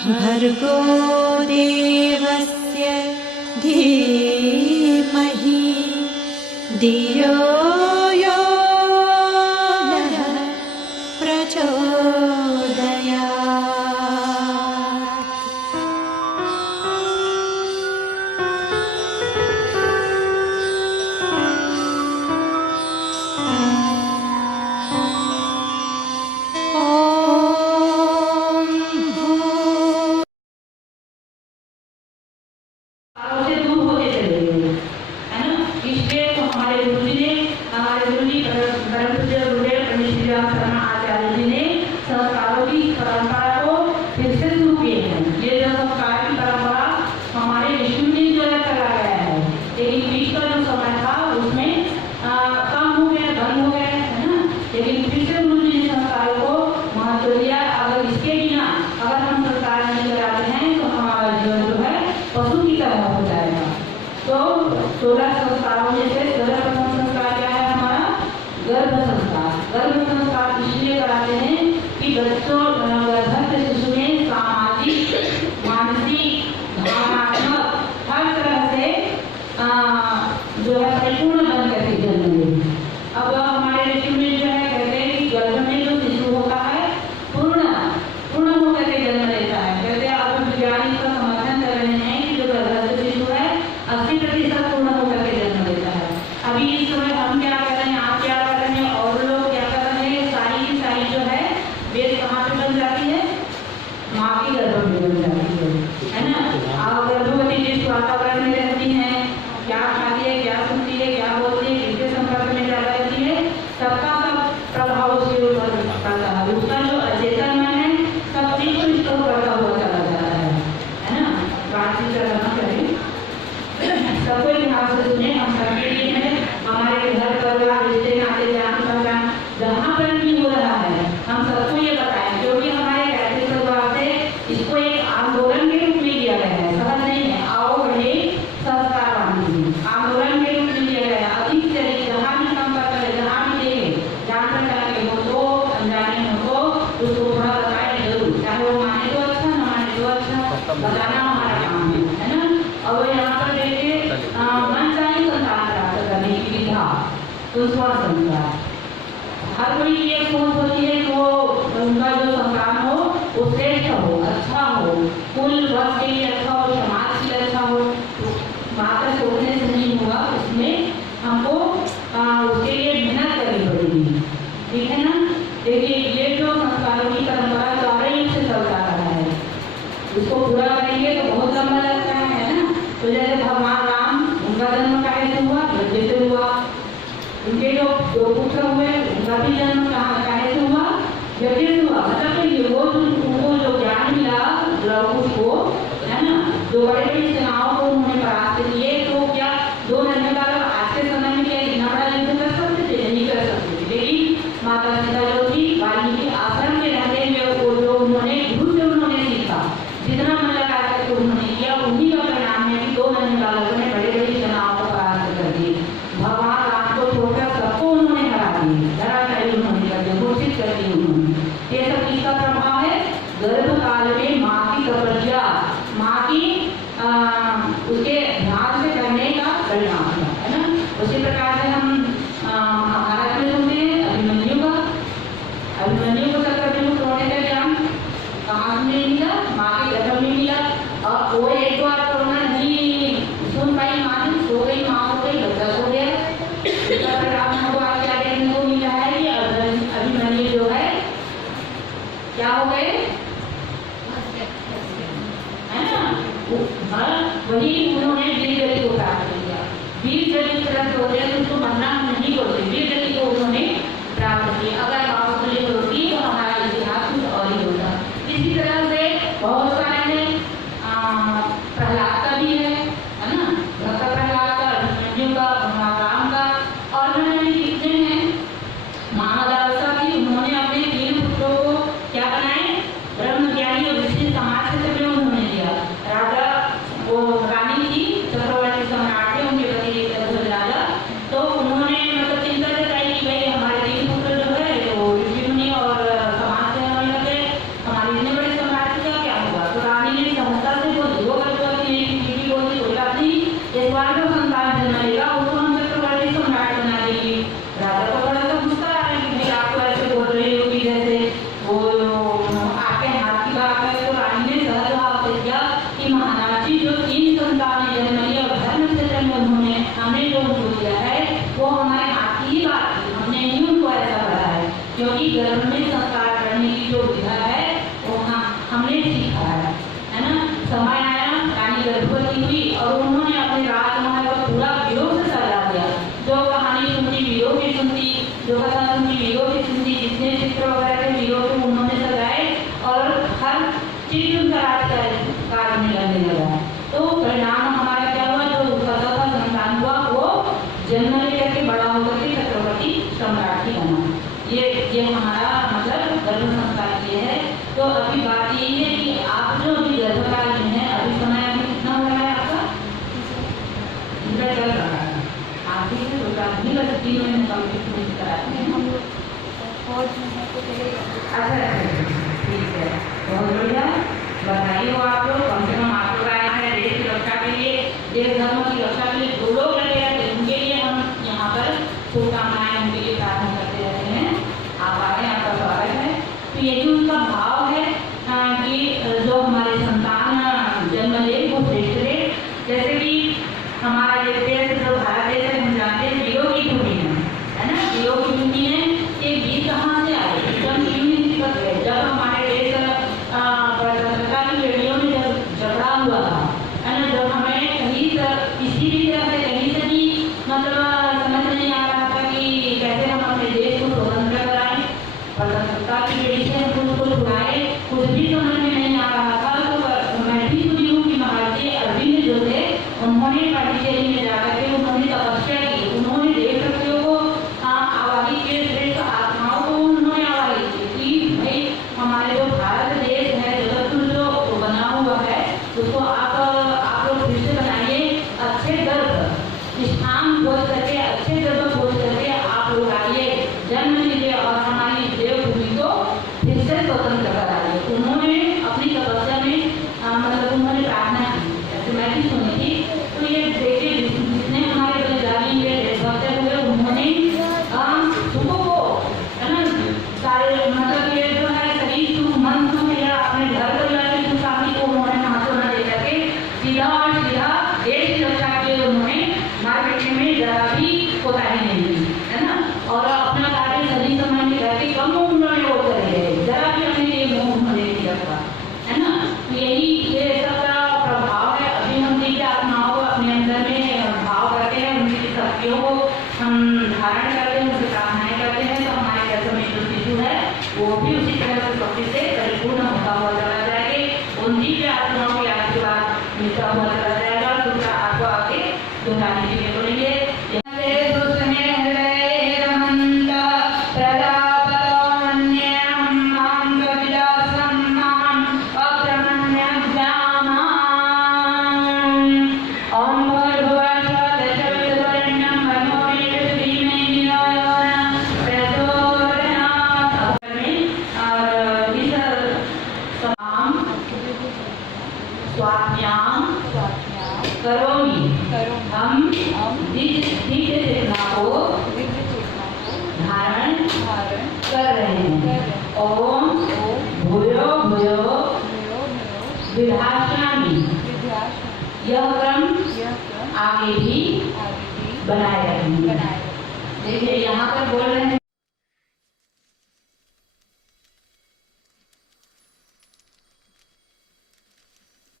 भर्गो देवस्य धीमहि धियो यो नः प्रचोदयात्। हर कोई ये सोच होती है कि वो उनका जो संतान हो वो श्रेष्ठ हो, अच्छा हो, कुल वर्ग के लिए अच्छा हो, समाज के लिए अच्छा हो। मात्र सोचने से नहीं होगा, उसमें हमको उसके लिए मेहनत करनी पड़ेगी। ठीक है ना? देखिए ये जो संस्कारों की परंपरा 4 युग से चलता रहा है, इसको पूरा करेंगे तो बहुत लंबा लगता है ना। तो जैसे भगवान राम, उनका जन्म कैसे हुआ? यज्ञ से हुआ। उनके जो पुत्र हुए उनका भी जन्म कैसे हुआ? यज्ञ से हुआ। मतलब वो उनको जो ज्ञान मिला लौकुश को, है ना, जो बड़े बड़ी सेनाओं को उन्होंने परास्त किए, तो क्या 2 नन्हे बालक आज के समय में क्या इतना बड़ा युद्ध कर सकते थे? नहीं कर सकते थे। लेकिन माता सीता जो थी वाल्मीकि आश्रम में रहते हुए जो उन्होंने गुरु से उन्होंने सीखा, जितना मन लगा करके उन्होंने किया, उन्हीं का परिणाम है कि 2 नन्हे बालकों ने बड़े बड़ी सेनाओं को परास्त कर दी। भगवान राम को छोड़कर सबको उन्होंने हरा दिया, धराशायी उन्होंने कर दिया, घोषित कर दिया उन्होंने। ये सब किसका प्रभाव है? गर्भ काल में माँ की तपस्या, माँ की उसके ध्यान से करने का परिणाम है ना। उसी प्रकार से हम महाभारत में सुनते हैं अभिमन्यु को चक्रव्यूह तोड़ने का ज्ञान कहाँ से मिला? माँ के गर्भ में मिला। और वो एक बार कोरोना नहीं सुन पाई, माँ ने सो गई, माँ हो गई, बच्चा सो गया। इसका परिणाम हमको आज क्या देखने को मिला है कि अभिमन्यु जो है क्या हो गए, है ना? वही उन्होंने वीर गति को प्राप्त किया। वीर गति प्राप्त हो गया तो उसको मरना हम नहीं बोलते, वीर गति को उन्होंने प्राप्त किया। अगर बाहुबली होती तो हमारा इतिहास कुछ और ही होता। इसी तरह से बहुत सारे हैं, प्रहलाद का भी है ना, भक्त प्रहलाद का, अभिमन्यु का, भगवान राम का, और उन्होंने कितने हैं, महादासा की। उन्होंने अपने 3 पुत्रों को क्या बनाए? ब्रह्मज्ञानी और ऋषि समाज से सभी उन्होंने दिया। राजा वो रानी थी, चक्रवर्ती सम्राट थे, उनके पति राजा, तो उन्होंने मतलब चिंता जताई कि भाई हमारे 3 पुत्र जो है वो ऋषि मुनि और समाज से होने लगे, हमारे इतने बड़े सम्राट का क्या होगा? तो गर्भ में संस्कार करने की जो विधा है वो हमने सीखा है ना। समय आया, रानी गर्भवती हुई और उन्होंने अपने राजमहल का पूरा वीरों से सजा दिया। जो कहानी सुनती वीरों की सुनती, जो कथा सुनती वीरों की सुनती, जितने चित्र वगैरह थे वीरों के उन्होंने सजाए और हर चीज उनका राजकाज में लगने लगा। तो परिणाम हमारा क्या हुआ, जो उसका चौथा संतान हुआ वो जन्म लेकर के बड़ा होकर के चक्रवर्ती सम्राट ही बना। ये हमारा मतलब गर्भ संस्कार ये है। तो अभी बात यही है कि आप जो अभी गर्भकाल में है, अभी समय अभी कितना हो रहा है आपका, इनका चल रहा है। आप भी तो नहीं कर सकती, 3 महीने कंप्लीट नहीं कराते हैं हम लोग। अच्छा ठीक है, बहुत बढ़िया, बधाई हो आप लोग। कम से कम आप लोग आए हैं देश की रक्षा के लिए, देश धर्म की रक्षा के लिए। जो लोग लगे रहते हैं उनके लिए हम यहाँ पर शुभकामनाएं उनके लिए प्रार्थना करते रहते हैं। आप आए, आपका स्वागत है। तो यही उनका भाव है कि जो हमारे संतान जन्म ले वो श्रेष्ठ ले। जैसे कि हमारा ये देश जो भारत देश है, हम जानते हैं वीरों की भूमि है ना, वीरों की भूमि है। ये वीर कहाँ से आए, एकदम दिक्कत है। जब हमारे देश स्वतंत्रता की लड़ाइयों में जब झगड़ा हुआ था है ना, जब हमें कहीं किसी भी तरह से कहीं से भी मतलब समझ नहीं आ रहा था कि कैसे हम अपने देश को स्वतंत्र कराएं, स्वतंत्रता की लड़ाई से हम उसको छुड़ाएं, कुछ भी समझ में नहीं आ रहा था। तो मैं भी सुनी हूँ कि महर्षि अरविंद जो थे उन्होंने पांडिचेरी में जाकर के उन्होंने तपस्या की। उन्होंने देश भक्तियों को आवाज़ी के श्रेष्ठ आत्माओं को उन्होंने आवाज़ी की कि भाई हमारे जो भारत देश है, जगत जो बना हुआ है उसको आप लोग फिर से बनाइए, अच्छे गर्भ स्थान बोल करके, अच्छे गर्भ बोल करके आप लोग आइए, जन्म लीजिए और हमारी देवभूमि को फिर से स्वतंत्र कराइए। उन्होंने अपनी तपस्या में मतलब उन्होंने प्रार्थना की, जैसे मैं भी सुनी थी। तो ये देखिए जितने हमारे बलिदानी हुए देशभक्त हुए उन्होंने सुखों को है ना, सारे मतलब ये जो है शरीर सुख, मन सुख या अपने घर परिवार की सुख शांति को उन्होंने महत्व न दे करके सीधा और सीधा देश की रक्षा के लिए उन्होंने मार पीटने में जरा भी कोताही नहीं दी है ना। और अपना कार्य सही समय में करके कम उम्र में वो करे गए, जरा भी अपने लिए मोह उन्होंने नहीं रखा है ना। तो यही ये सबका प्रभाव है। अभी हम दिव्य आत्माओं को अपने अंदर में भाव करते हैं, उनकी शक्तियों को हम धारण करते हैं, उनसे प्रार्थनाएं करते हैं, तो हमारे गर्भ में जो शिशु है वो भी उसी तरह से शक्ति से परिपूर्ण होता हुआ चला जाएगा। उन दिव्य आत्माओं के आशीर्वाद मिलता हुआ चला जाएगा। दूसरा आपको आगे दोहराने के लिए बोलेंगे। स्वाध्याम करोमि, हम दिव्य चेतना को धारण कर रहे हैं। ओम भूयो भूयो विधास्यामि, यह क्रम आगे भी बनाए रखेंगे। देखिए यहाँ पर बोल रहे हैं